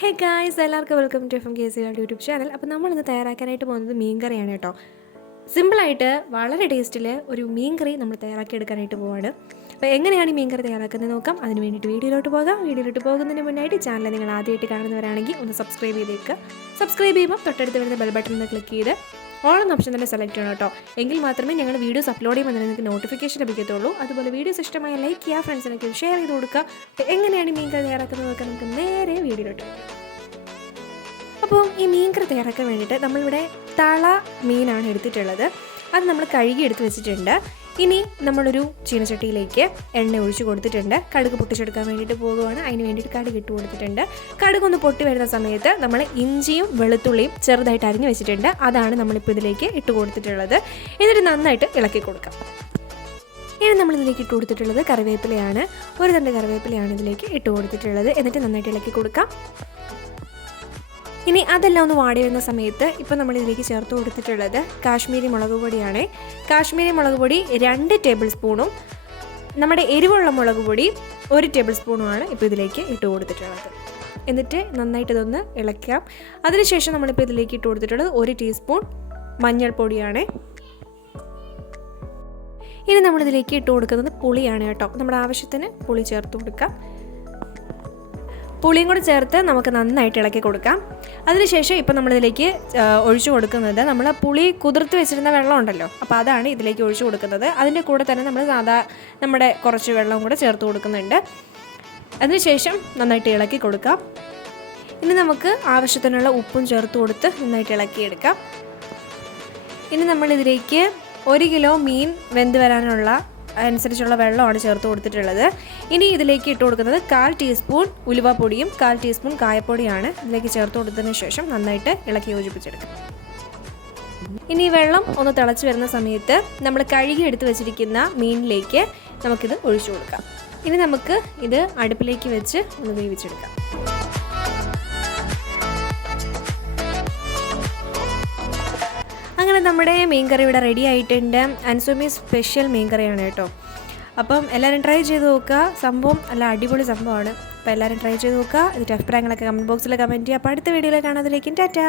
ഹേ guys, എല്ലാവർക്കും welcome to F M KC YouTube channel. അപ്പോൾ നമ്മളിന്ന് തയ്യാറാക്കാനായിട്ട് പോകുന്നത് മീൻ കറിയാണ് കേട്ടോ. സിമ്പിളായിട്ട് വളരെ ടേസ്റ്റിൽ ഒരു മീൻ കറി നമ്മൾ തയ്യാറാക്കി എടുക്കാനായിട്ട് പോവാണ്. അപ്പോൾ എങ്ങനെയാണ് ഈ മീൻ കറി തയ്യാറാക്കുന്നത് നോക്കാം. അതിന് വേണ്ടിയിട്ട് വീഡിയോയിലോട്ട് പോകാം. വീഡിയോയിലോട്ട് പോകുന്നതിന് മുന്നായിട്ട് ചാനൽ നിങ്ങൾ ആദ്യമായിട്ട് കാണുന്നവരാണെങ്കിൽ ഒന്ന് സബ്സ്ക്രൈബ് ചെയ്തേക്കുക. സബ്സ്ക്രൈബ് ചെയ്യുമ്പോൾ തൊട്ടടുത്ത് വരുന്ന ബെൽ ബട്ടൺ ഒന്ന് ക്ലിക്ക് ചെയ്ത് ഓൾ എന്ന ഓപ്ഷൻ തന്നെ സെലക്ട് ചെയ്യണം കേട്ടോ. എങ്കിൽ മാത്രമേ ഞങ്ങൾ വീഡിയോസ് അപ്ലോഡ് ചെയ്യുമ്പോൾ നിങ്ങൾക്ക് നോട്ടിഫിക്കേഷൻ ലഭിക്കത്തുള്ളൂ. അതുപോലെ വീഡിയോസ് ഇഷ്ടമായ ലൈക്ക് ചെയ്യുക, ഫ്രണ്ട്സിനൊക്കെ ഷെയർ ചെയ്ത് കൊടുക്കുക. എങ്ങനെയാണ് ഈ മീൻ കറി തയ്യാറാക്കുന്നതൊക്കെ നമുക്ക് നേരെ വീഡിയോയിലോട്ട് പോകാം. അപ്പോൾ ഈ മീൻ കറി തയ്യാറാക്കാൻ വേണ്ടിയിട്ട് നമ്മളിവിടെ തള മീനാണ് എടുത്തിട്ടുള്ളത്. അത് നമ്മൾ കഴുകി എടുത്ത് വെച്ചിട്ടുണ്ട്. ഇനി നമ്മളൊരു ചീനച്ചട്ടിയിലേക്ക് എണ്ണ ഒഴിച്ച് കൊടുത്തിട്ടുണ്ട്. കടുക് പൊട്ടിച്ചെടുക്കാൻ വേണ്ടിയിട്ട് പോകുകയാണ്. അതിന് വേണ്ടിയിട്ട് കടുക് ഇട്ട് കൊടുത്തിട്ടുണ്ട്. കടുകൊന്ന് പൊട്ടി വരുന്ന സമയത്ത് നമ്മൾ ഇഞ്ചിയും വെളുത്തുള്ളിയും ചെറുതായിട്ട് അരിഞ്ഞ് വെച്ചിട്ടുണ്ട്. അതാണ് നമ്മളിപ്പോൾ ഇതിലേക്ക് ഇട്ട് കൊടുത്തിട്ടുള്ളത്. എന്നിട്ട് നന്നായിട്ട് ഇളക്കി കൊടുക്കാം. ഇനി നമ്മളിതിലേക്ക് ഇട്ട് കൊടുത്തിട്ടുള്ളത് കറിവേപ്പിലയാണ്. ഒരു തണ്ട് കറിവേപ്പിലയാണ് ഇതിലേക്ക് ഇട്ട് കൊടുത്തിട്ടുള്ളത്. എന്നിട്ട് നന്നായിട്ട് ഇളക്കി കൊടുക്കാം. ഇനി അതെല്ലാം ഒന്ന് വാടി വരുന്ന സമയത്ത് ഇപ്പോൾ നമ്മളിതിലേക്ക് ചേർത്ത് കൊടുത്തിട്ടുള്ളത് കാശ്മീരി മുളക് പൊടിയാണ്. കാശ്മീരി മുളക് പൊടി 2 ടേബിൾ സ്പൂണും നമ്മുടെ എരിവുള്ള മുളക് പൊടി 1 ടേബിൾ സ്പൂണുമാണ് ഇപ്പോൾ ഇതിലേക്ക് ഇട്ട് കൊടുത്തിട്ടുള്ളത്. എന്നിട്ട് നന്നായിട്ട് ഇതൊന്ന് ഇളക്കാം. അതിനുശേഷം നമ്മളിപ്പോൾ ഇതിലേക്ക് ഇട്ട് കൊടുത്തിട്ടുള്ളത് 1 ടീസ്പൂൺ മഞ്ഞൾപ്പൊടിയാണ്. ഇനി നമ്മളിതിലേക്ക് ഇട്ട് കൊടുക്കുന്നത് പുളിയാണ് കേട്ടോ. നമ്മുടെ ആവശ്യത്തിന് പുളി ചേർത്ത് കൊടുക്കാം. പുളിയും കൂടി ചേർത്ത് നമുക്ക് നന്നായിട്ട് ഇളക്കി കൊടുക്കാം. അതിനുശേഷം ഇപ്പോൾ നമ്മളിതിലേക്ക് ഒഴിച്ചു കൊടുക്കുന്നത് നമ്മൾ പുളി കുതിർത്ത് വെച്ചിരുന്ന വെള്ളം ഉണ്ടല്ലോ, അപ്പോൾ അതാണ് ഇതിലേക്ക് ഒഴിച്ചു കൊടുക്കുന്നത്. അതിൻ്റെ കൂടെ തന്നെ നമ്മൾ നമ്മുടെ കുറച്ച് വെള്ളം കൂടെ ചേർത്ത് കൊടുക്കുന്നുണ്ട്. അതിനുശേഷം നന്നായിട്ട് ഇളക്കി കൊടുക്കാം. ഇനി നമുക്ക് ആവശ്യത്തിനുള്ള ഉപ്പും ചേർത്ത് കൊടുത്ത് നന്നായിട്ട് ഇളക്കിയെടുക്കാം. ഇനി നമ്മളിതിലേക്ക് 1 കിലോ മീൻ വെന്ത് വരാനുള്ള അനുസരിച്ചുള്ള വെള്ളമാണ് ചേർത്ത് കൊടുത്തിട്ടുള്ളത്. ഇനി ഇതിലേക്ക് ഇട്ട് കൊടുക്കുന്നത് 1/4 ടീസ്പൂൺ ഉലുവപ്പൊടിയും 1/4 ടീസ്പൂൺ കായപ്പൊടിയാണ് ഇതിലേക്ക് ചേർത്ത് കൊടുത്തതിന് ശേഷം നന്നായിട്ട് ഇളക്കി യോജിപ്പിച്ചെടുക്കും. ഇനി ഈ വെള്ളം ഒന്ന് തിളച്ച് വരുന്ന സമയത്ത് നമ്മൾ കഴുകി എടുത്ത് വെച്ചിരിക്കുന്ന മീനിലേക്ക് നമുക്കിത് ഒഴിച്ചു കൊടുക്കാം. ഇനി നമുക്ക് ഇത് അടുപ്പിലേക്ക് വെച്ച് ഒന്ന് വേവിച്ചെടുക്കാം. അങ്ങനെ നമ്മുടെ മീൻ കറി ഇവിടെ റെഡി ആയിട്ടുണ്ട്. അൻസുമി സ്പെഷ്യൽ മീൻ കറിയാണ് കേട്ടോ. അപ്പം എല്ലാവരും ട്രൈ ചെയ്ത് നോക്കുക. സംഭവം നല്ല അടിപൊളി സംഭവമാണ്. അപ്പോൾ എല്ലാവരും ട്രൈ ചെയ്ത് നോക്കുക. ഇതിൻ്റെ അഭിപ്രായങ്ങളൊക്കെ കമൻറ്റ് ബോക്സിൽ കമൻറ്റ് ചെയ്യുക. അപ്പോൾ അടുത്ത വീഡിയോയിൽ കാണാതിലേക്കും ടാറ്റാ.